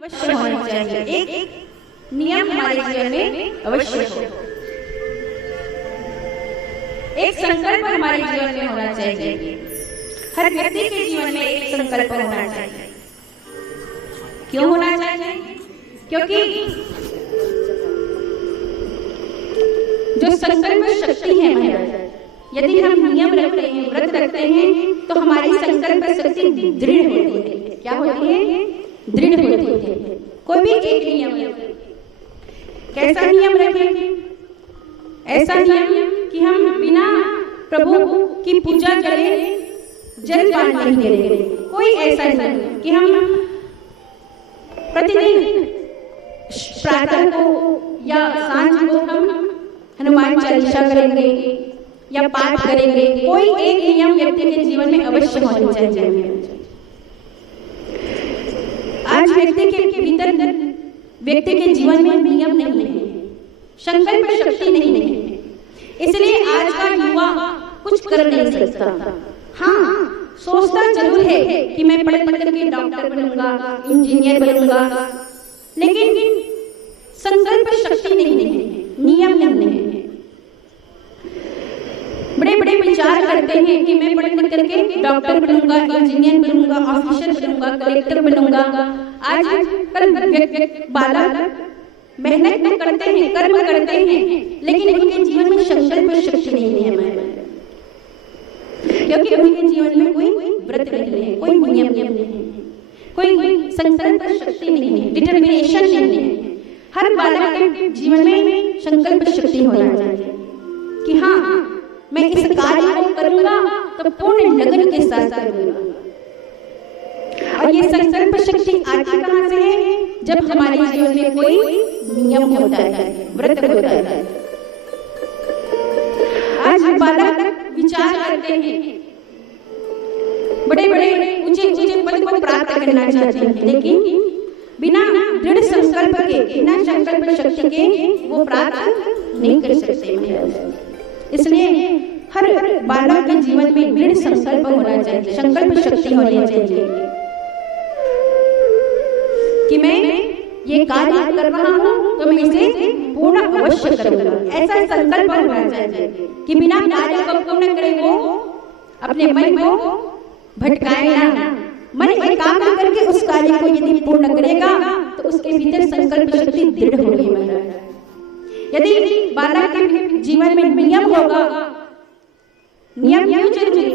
अवश्य होना चाहिए। एक नियम हमारे जीवन में अवश्य हो, एक संकल्प हमारे जीवन में होना चाहिए। हर व्यक्ति के जीवन में एक संकल्प होना चाहिए। क्यों होना चाहिए? क्योंकि जो संकल्प शक्ति है महाराज, यदि हम नियम रखते हैं, व्रत रखते हैं, तो हमारी संकल्प शक्ति दृढ़ होती है। क्या होती है? दृढ़ होती है। कोई भी एक नियम, कैसा नियम रखें? ऐसा नियम कि हम बिना प्रभु की पूजा करें जल पान नहीं करेंगे। कोई ऐसा नहीं कि हम प्रतिदिन प्रातः को या सांझ को हम हनुमान चालीसा करेंगे या पाठ करेंगे। कोई एक नियम व्यक्ति के जीवन में अवश्य होना चाहिए। आज व्यक्ति के भीतर, व्यक्ति के जीवन में नियम नहीं है, संकल्प शक्ति नहीं है, इसलिए आज का युवा कुछ कर नहीं सकता। हाँ, सोचता जरूर है कि मैं पढ़ के डॉक्टर बनूंगा, इंजीनियर बनूंगा, लेकिन संकल्प शक्ति नहीं है, नियम नहीं है। बड़े बड़े विचार करते हैं कि मैं पढ़ करके डॉक्टर बनूंगा, इंजीनियर बनूंगा, ऑफिसर बनूंगा, कलेक्टर बनूंगा। आज कल बालक मेहनत में करते हैं, कर्म करते हैं, लेकिन उनके जीवन में संकल्प शक्ति नहीं है हमारे, क्योंकि उनके जीवन में कोई व्रत नहीं है, कोई नियम नहीं है, कोई संकल्प शक्ति नहीं है, डिटर्मिनेशन नहीं है। हर बालक के जीवन में संकल्प शक्ति होना चाहिए कि हाँ, मैं इस कार्य को करूंगा तो पूर्ण लगन के साथ करूंगा। और ये संकल्प शक्ति आती कहां से है? जब हमारे जीवन में कोई नियम होता है, व्रत होता है। आज बालक विचार करते हैं, बड़े बड़े ऊंचे पद को प्राप्त करना चाहते हैं, लेकिन बिना दृढ़ संकल्प के, बिना संकल्प शक्ति के वो प्राप्त नहीं कर सकते। इसलिए हर बालक के जीवन में दृढ़ संकल्प होना चाहिए, संकल्प शक्ति होनी चाहिए कि मैं ये कार्य कर रहा हूँ तो मैं इसे पूर्ण अवश्य करूंगा। ऐसा संकल्प होना चाहिए कि बिना कार्य को पूर्ण करे वो अपने मन को भटकाए ना। मन एकाग्र करके उस कार्य को यदि पूर्ण करेगा तो उसके भीतर संकल्प शक्ति दृढ़ होगी महाराज। यदि बालक के जीवन में नियम होगा, नियम क्यों जरूरी